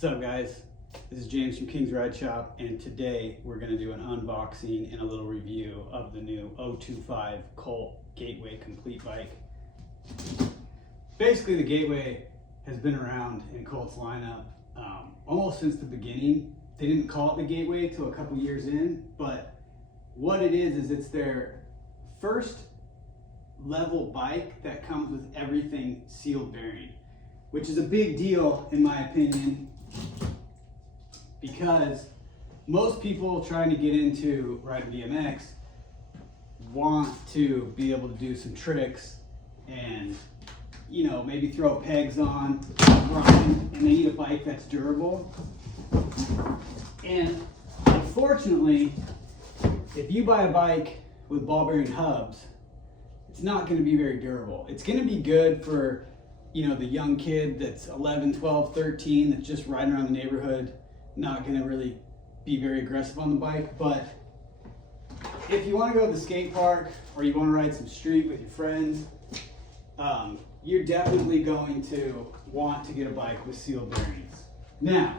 What's up, guys? This is James from King's Ride Shop, and today we're going to do an unboxing and a little review of the new 025 Colt Gateway Complete bike. Basically, the Gateway has been around in Colt's lineup almost since the beginning. They didn't call it the Gateway till a couple years in, but what it is it's their first level bike that comes with everything sealed bearing, which is a big deal in my opinion, because most people trying to get into riding BMX want to be able to do some tricks and, you know, maybe throw pegs on, grind, and they need a bike that's durable. And unfortunately, if you buy a bike with ball bearing hubs, it's not going to be very durable. It's going to be good for, you know, the young kid that's 11, 12, 13 that's just riding around the neighborhood, not going to really be very aggressive on the bike. But if you want to go to the skate park or you want to ride some street with your friends, you're definitely going to want to get a bike with sealed bearings. Now,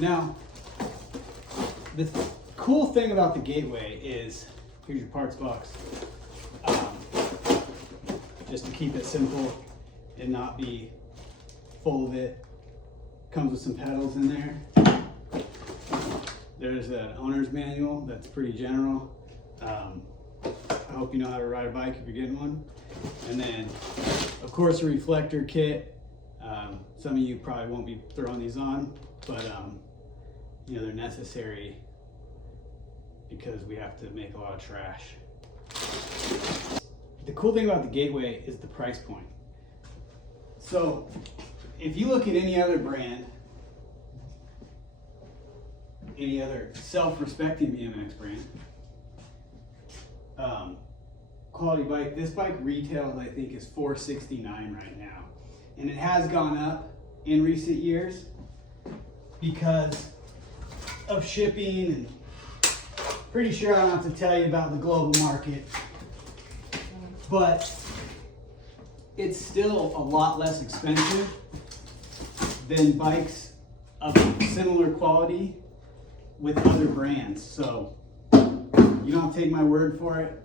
Now, the cool thing about the Gateway is, here's your parts box. Just to keep it simple and not be full of it. Comes with some pedals in there. There's an owner's manual that's pretty general. I hope you know how to ride a bike if you're getting one. And then, of course, a reflector kit. Some of you probably won't be throwing these on, but you know, they're necessary because we have to make a lot of trash. The cool thing about the Gateway is the price point. So if you look at any other brand, any other self-respecting BMX brand, quality bike, this bike retails, I think, is $469 right now. And it has gone up in recent years because of shipping, and pretty sure I don't have to tell you about the global market, but it's still a lot less expensive than bikes of similar quality with other brands. So you don't take my word for it.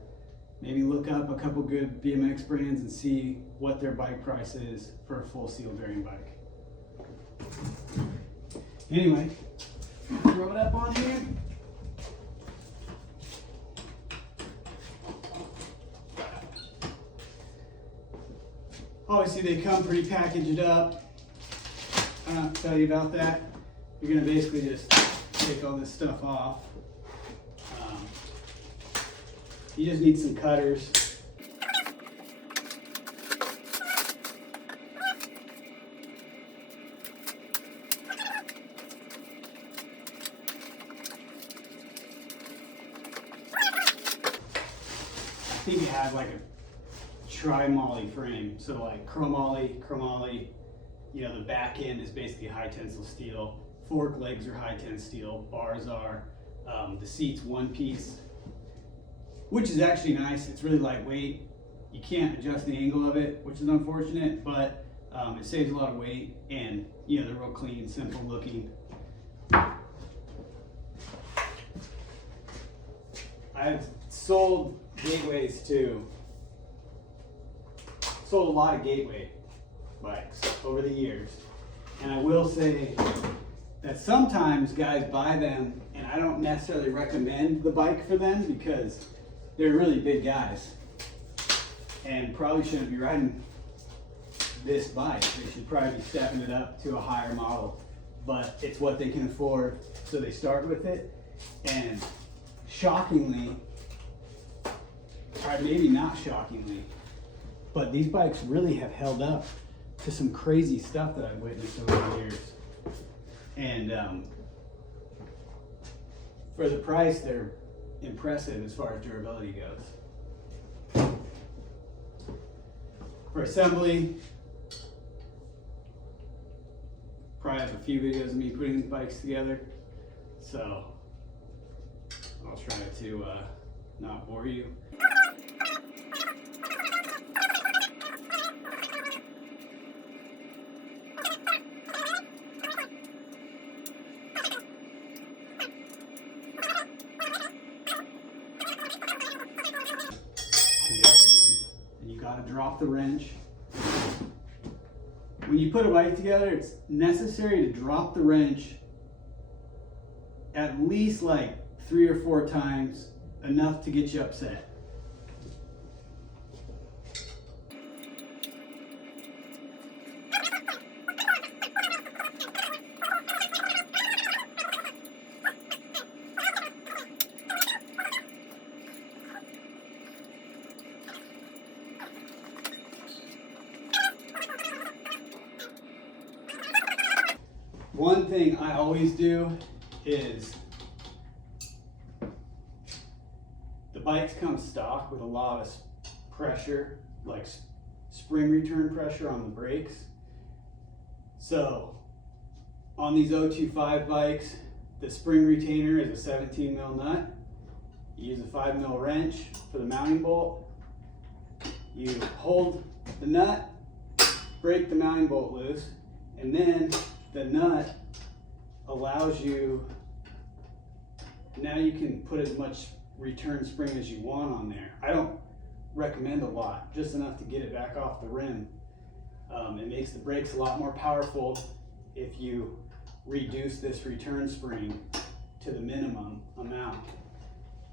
Maybe look up a couple good BMX brands and see what their bike price is for a full seal bearing bike. Anyway, throw it up on here. Obviously they come pretty packaged up. I don't have to tell you about that. You're gonna basically just take all this stuff off. You just need some cutters. I think it has like a tri-moly frame. So like chromoly, you know, the back end is basically high tensile steel. Fork legs are high tensile steel, bars are. The seat's one piece, which is actually nice. It's really lightweight. You can't adjust the angle of it, which is unfortunate, but it saves a lot of weight, and you know, they're real clean, simple looking. I've sold Gateways too. Sold a lot of Gateway bikes over the years, and I will say that sometimes guys buy them and I don't necessarily recommend the bike for them because they're really big guys and probably shouldn't be riding this bike. They should probably be stepping it up to a higher model, but it's what they can afford, so they start with it. And shockingly, or maybe not shockingly, but these bikes really have held up to some crazy stuff that I've witnessed over the years. And for the price, they're impressive as far as durability goes. For assembly, probably have a few videos of me putting these bikes together. So I'll try to not bore you. The other one, and you got to drop the wrench. When you put a bike together, it's necessary to drop the wrench at least like 3 or 4 times, enough to get you upset. One thing I always do is, the bikes come stock with a lot of pressure, like spring return pressure on the brakes. So on these 025 bikes, the spring retainer is a 17 mil nut. You use a 5 mil wrench for the mounting bolt. You hold the nut, break the mounting bolt loose, and then the nut allows you, now you can put as much return spring as you want on there. I don't recommend a lot, just enough to get it back off the rim. It makes the brakes a lot more powerful if you reduce this return spring to the minimum amount.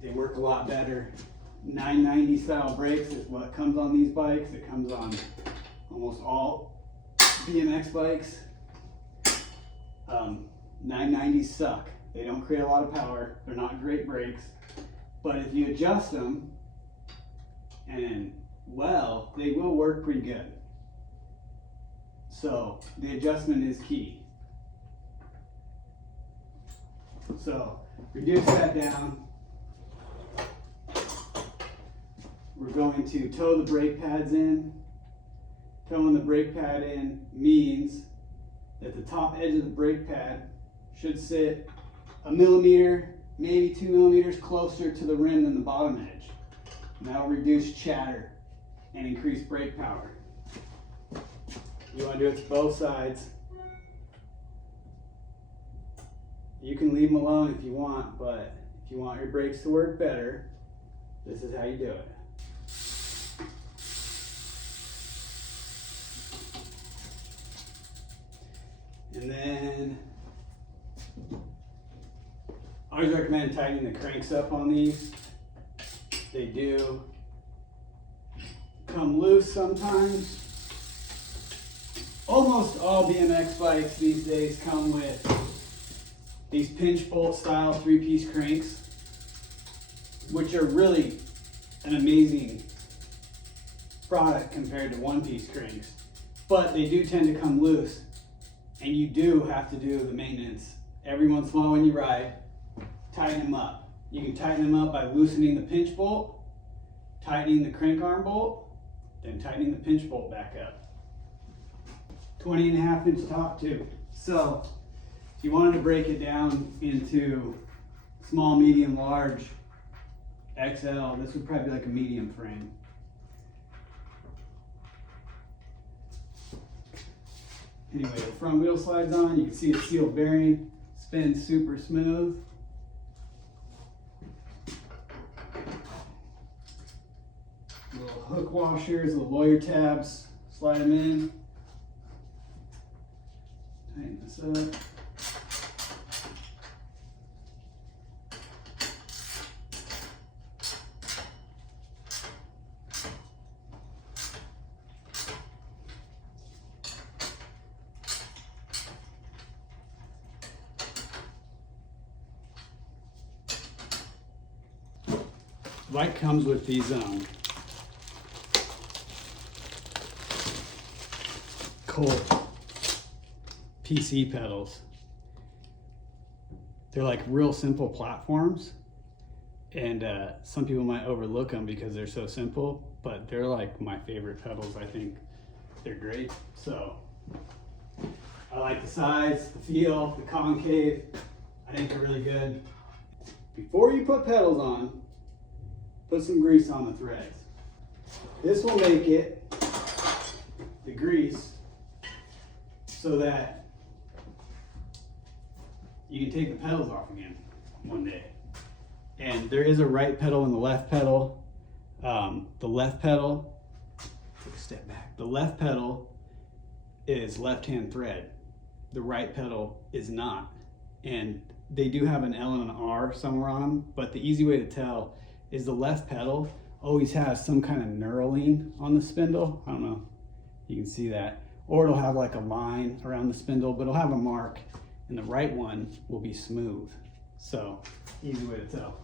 They work a lot better. 990 style brakes is what comes on these bikes. It comes on almost all BMX bikes. 990s suck. They don't create a lot of power. They're not great brakes. But if you adjust them, and well, they will work pretty good. So the adjustment is key. So reduce that down. We're going to toe the brake pads in. Toeing the brake pad in means that the top edge of the brake pad should sit 1 millimeter, maybe 2 millimeters closer to the rim than the bottom edge. And that'll reduce chatter and increase brake power. You want to do it to both sides. You can leave them alone if you want, but if you want your brakes to work better, this is how you do it. And then I always recommend tightening the cranks up on these. They do come loose sometimes. Almost all BMX bikes these days come with these pinch bolt style 3-piece cranks, which are really an amazing product compared to 1-piece cranks. But they do tend to come loose, and you do have to do the maintenance every once in a while when you ride. Tighten them up. You can tighten them up by loosening the pinch bolt, tightening the crank arm bolt, then tightening the pinch bolt back up. 20.5 inch top too. So if you wanted to break it down into small, medium, large, XL, this would probably be like a medium frame. Anyway, the front wheel slides on. You can see a sealed bearing, spins super smooth. Little hook washers, little lawyer tabs, slide them in. Tighten this up. The bike comes with these Colt PC pedals. They're like real simple platforms, and some people might overlook them because they're so simple, but they're like my favorite pedals. I think they're great. So I like the size, the feel, the concave. I think they're really good. Before you put pedals on, put some grease on the threads. This will make it, the grease, so that you can take the pedals off again one day. And there is a right pedal and the left pedal. The left pedal, take a step back. The left pedal is left-hand thread. The right pedal is not. And they do have an L and an R somewhere on them, but the easy way to tell is the left pedal always has some kind of knurling on the spindle. I don't know if you can see that. Or it'll have like a line around the spindle, but it'll have a mark, and the right one will be smooth. So, easy way to tell.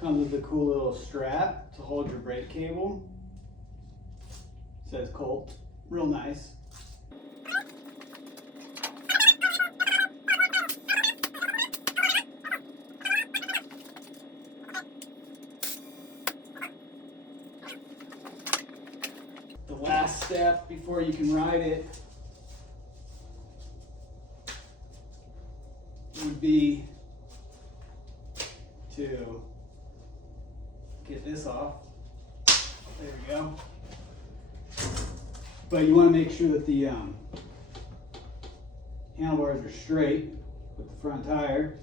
Comes with a cool little strap to hold your brake cable. Says Colt, real nice. The last step before you can ride it would be to get this off. There we go. But you want to make sure that the handlebars are straight with the front tire.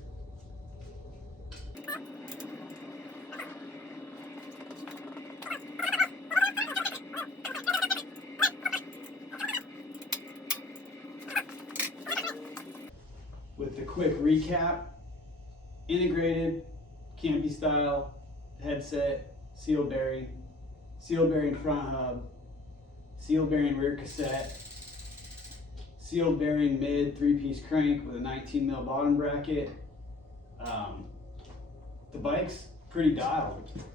With the quick recap, integrated Campy style headset, seal bearing front hub, seal bearing rear cassette, seal bearing mid 3-piece crank with a 19mm bottom bracket. The bike's pretty dialed.